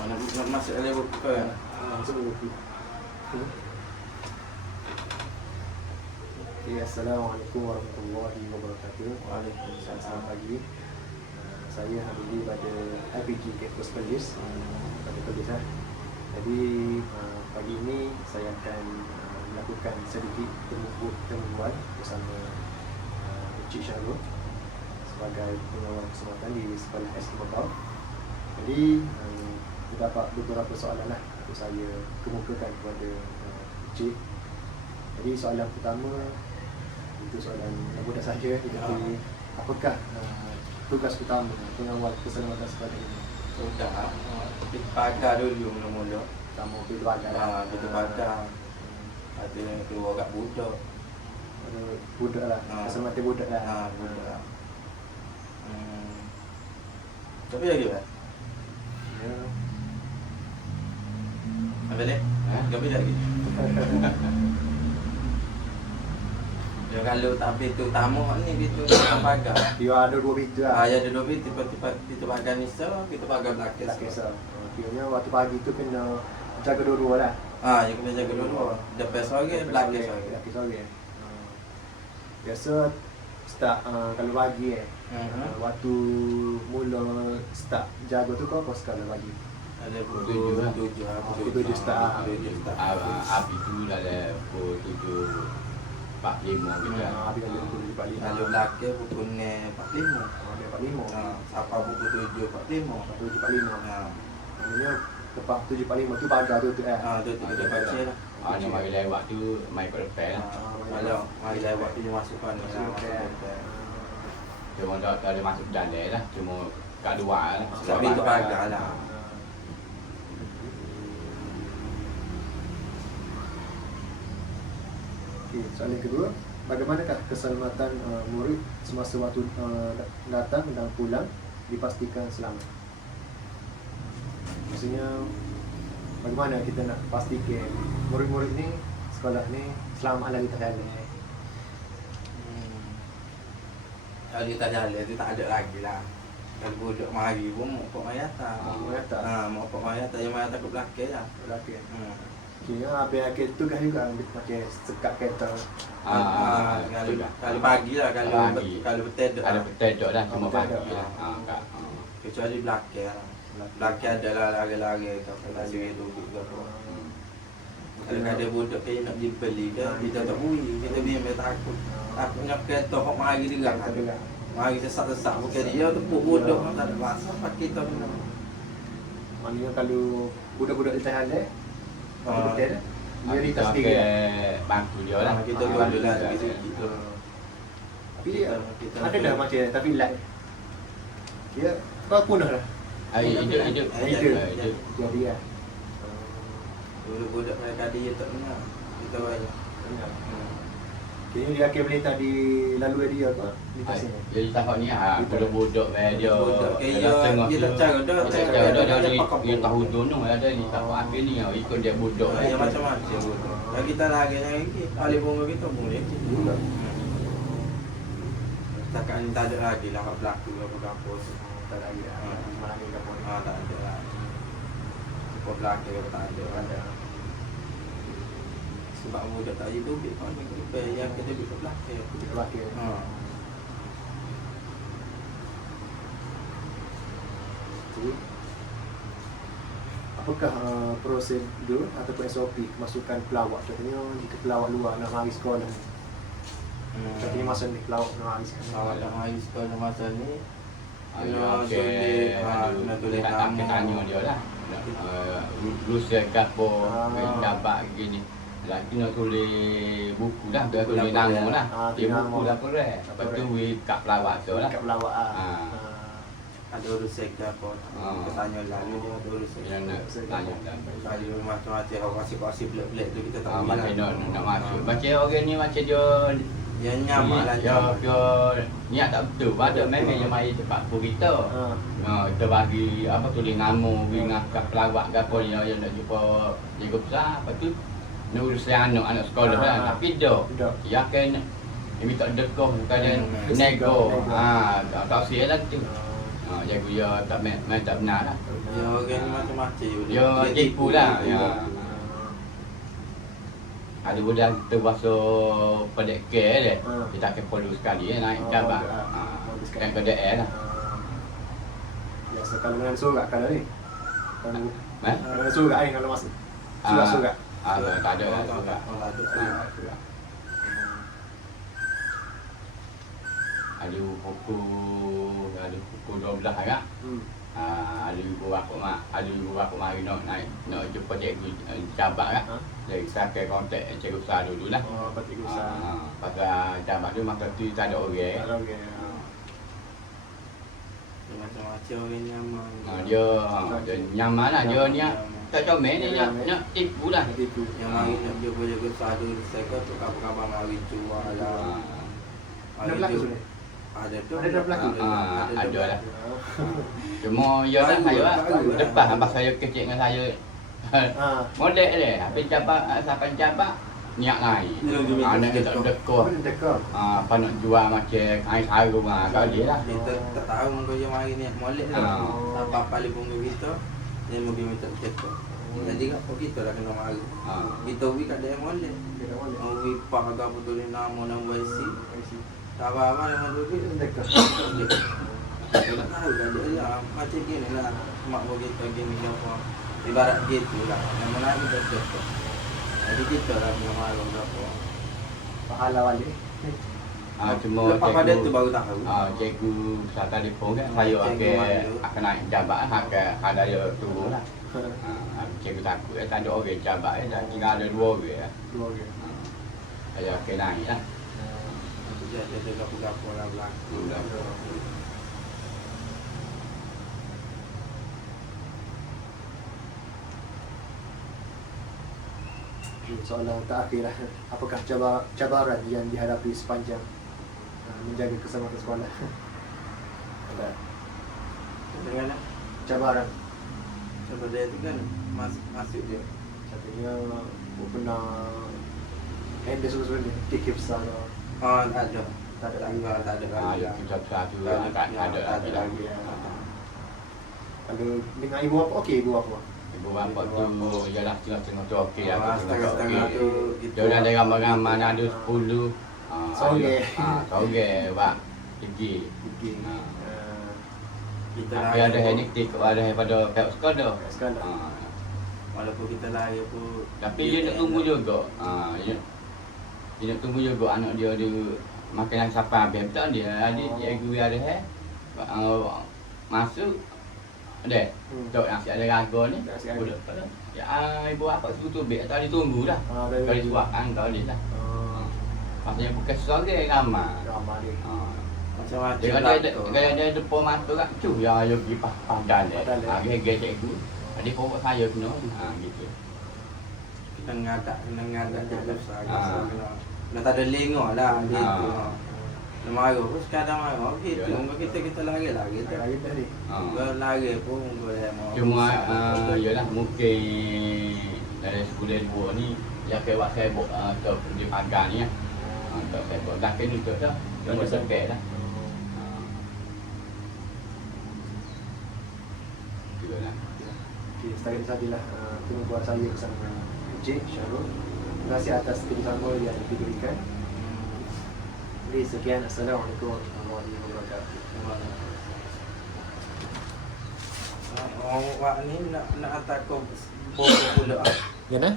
Nak masuk dalam buku kan? Masuk buku. Okay, Assalamualaikum warahmatullahi wabarakatuh. Waalaikumsalam. Selamat pagi. Saya Hamidi pada IPG Campus Perlis. Pada Perlis lah. Jadi pagi ini saya akan melakukan sedikit temubual bersama Encik Syahrul sebagai pengawal keselamatan di Sekolah S Kembang. Jadi terdapat beberapa soalan lah untuk saya kemukakan kepada Encik. Jadi soalan pertama itu soalan yang mudah saja, iaitu apakah tugas utama pengawal keselamatan sekolah ini? Sudah. Kita pagar dulu mula-mula. Pertama pergi pagar lah. Kita pagar. Ada yang keluar kat budak. Budak lah, keselamatan budak lah. Budak. Tapi lagi kan? Ya. Apa dia? Gapi lagi? Ya kalau tak pintu tamu ni pintu pagar. Dia ada dua pintu lah. Ya ada dua pintu, pintu pagar ni pintu pagar belakang. Kira waktu pagi tu kena jaga dua-dua lah. Ya kena jaga dua-dua. Depan sore, belakang sore. Belakang sore. Biasa start kalau pagi waktu mula start jaga tu kau sekarang pagi. Ada pukul 7 start. Api tu ada pukul 7.45 gitu. Habis kalau pukul 7.45. Kalau belakang pukul 4.45. 4.45. Sampai pukul 7.45. 7.45. Maknanya tepat 7.45 tu pagar tu tu tu kita baca lah. Nak mari lewat tu mai kat depan lah. Kalau mari lewat tu dia masukkan ni lah. Cuma tak ada masuk dalam lah. Cuma kat luar lah. Tapi tu pagar lah. Okey, soalan kedua, bagaimanakah keselamatan murid semasa waktu datang dan pulang dipastikan selamat? Maksudnya bagaimana kita nak pastikan murid-murid ni sekolah ni selamat lagi tak jalan? Kalau dia tak jalan, dia tak ada lagi lah. Kalau budak mari pun mau pok mayata. Mau pok mayata, yang mayata ke belakang lah. Belakang. Kira habis akhir tu kan juga pakai sekat kereta. Kalau pagi lah, kalau bertedok. Ada bertedok dah, cuma pagi lah. Kecuali belakang lah. Belakang adalah lari-lari ke lari duduk ke apa. Kalau ada budak kaya nak dibeli ke, kita tak boleh. Kita biar takut. Takutnya kereta hok mari dia kan. Mari sesak-sesak bukan dia tepuk budak tak ada masa pakai kita benar. Maknanya kalau budak-budak di Thailand betul dia di tas dia dia bantu dia lah. Kita dulu lah gitu. Tapi ada dah macam tapi lag. Dia kau punah lah. Hidup. Jadi lah. Budak mereka dia tak dengar. Kita banyak. Kini dia akan boleh tadi lalu dia apa? Di tas ni. Jadi tahap ni budak-budak dia tengah dia tak cara dah. Dia tahu dunung ada di tahap akhir ni ikut dia budak. Ya macam-macam budak. Kalau kita lagi ahli bunga kita boleh juga. Setakat ni tak ada lagi lah hak berlaku apa-apa. Tak ada lagi. Mana ni kapal. Tak ada lah. Sebab belakang tak ada. Sebab budak tak ada duduk kan yang kita duduk belakang. Apakah prosedur ataupun SOP kemasukan pelawak? Contohnya jika pelawak luar nak mari sekolah ni. Contohnya masa ni pelawak nak mari sekolah. Pelawak nak mari sekolah masa ni nak tulis nama tanya dia lah. Lulus gapo dapat gini. Lagi nak tulis buku dah, biar tulis nama lah. Dia buku dah korek. Lepas tu kat pelawak tu lah. Kat pelawak ada urusan ke apa. Kita tanya lalu dia ada urusan. Yang nak tanya dah. Kalau macam-macam orang kasih pelik-pelik tu kita tak boleh. Macam nak masuk. Macam orang ni macam dia yang nyaman lah. Dia niat tak betul. Pada memang dia mari cepat pun kita. Kita bagi apa tulis nama dengan kat pelawak ke apa yang nak jumpa cikgu besar. Lepas tu nak urusan anak sekolah lah. Tapi dia kan dia minta dekoh bukan nego. Tak sia lah tu. Cikgu dia tak tak benar lah. Ya orang macam-macam. Dia tipu lah. Ya. Ada budak terpaksa pada care dia. Dia tak perlu sekali naik jabat. Kan pada air lah. Biasa kalau dengan surat kalau ni. Kalau Eh? dengan surat ni kalau masuk. Surat. Tak ada lah. Surat. Ada pukul 12 agak. Ada ibu bapa mari nak jumpa cikgu cabat kan. Jadi saya ke kontak cikgu besar dululah. Patut usaha. Pasal cabat tu masa tu tak ada orang. Macam-macam orang nyaman. Dia nyaman lah dia ni tak comel ni nak tipu lah. Yang mari nak jumpa jaga sadu saya kata kabar-kabar mari jual lah. Ada berlaku ni? Ada tu. Ada berlaku. Ada lah. Cuma ya lah saya lah. Depan abang saya kecil dengan saya. Modek dia. Habis sampai cabat niat lain. Anak kita dekor. Apa nak jual macam kain sarung kat dia lah. Kita tak tahu muka dia mari ni molek lah. Sampai paling punggu kita dia mau minta cekok. Jadi apa kita dah kena mari. Kita pergi kat dia molek. Mau pergi pak agak betul nama IC. Tak apa-apa nama tu kita dekor. Kita tak tahu kat dia macam gini lah. Mak kita gini apa. Ibarat gitu lah. Nama nak kita cekok. Jadi kita lah punya malu berapa. Pahala balik. Cuma lepas pada tu baru tahu. Cikgu saya telefon kan saya akan naik jabat ada dia turun lah. Cikgu takut tak ada orang jabat dah tinggal ada 2 orang. 2 orang. Saya akan naik lah. Jadi ada gapo-gapo lah berlaku. Soalan terakhir lah. Apakah cabaran yang dihadapi sepanjang menjaga keselamatan sekolah? Ada Dengan cabaran. Sebab dia tu kan masuk dia. Contohnya pernah handle semua ni tikip besar. Tak ada. Tak ada. Ya kita satu tak ada lagi. Kalau dengan ibu apa okey ibu apa? Ibu bapa tu ialah tengah-tengah tu okey lah. Setengah-setengah tu Dia dah ada ramai-ramai ada 10. Sorang buat pergi. kita Tapi ada genetik ada daripada pihak sekolah. Walaupun kita lari pun tapi dia nak tunggu juga. Dia nak tunggu juga anak dia makan sampai habis betul dia. Cikgu ada masuk ada. Tok nasi ada raga ni. Budak pada. Ya ibu apa suruh tubik tadi tunggu dah. Kalau disuapkan kau dia dah. Maksudnya bukan seorang ramai. Dia. macam-macam Dia ada depan mata kat cu ya ayo pergi padang dia. Gege cikgu. Dia bawa saya kena. Gitu. kita ngadak dia besar. Nak tak ada lengok lah gitu. Marah pun sekadar marah gitu. Kita lari tadi. Lari pun boleh mau. Cuma yalah mungkin dari sekolah 2 ni dia ke buat saya ke di pagar ni. Tak saya buat dah kena tu dah. Cuma sampai dah. Itulah. Okey, setakat sajalah temu buat saya bersama Encik Syarul. Terima kasih atas kerjasama yang diberikan. Jadi sekian, Assalamualaikum warahmatullahi wabarakatuh. Orang ni nak atak kau pula. Ya, nah?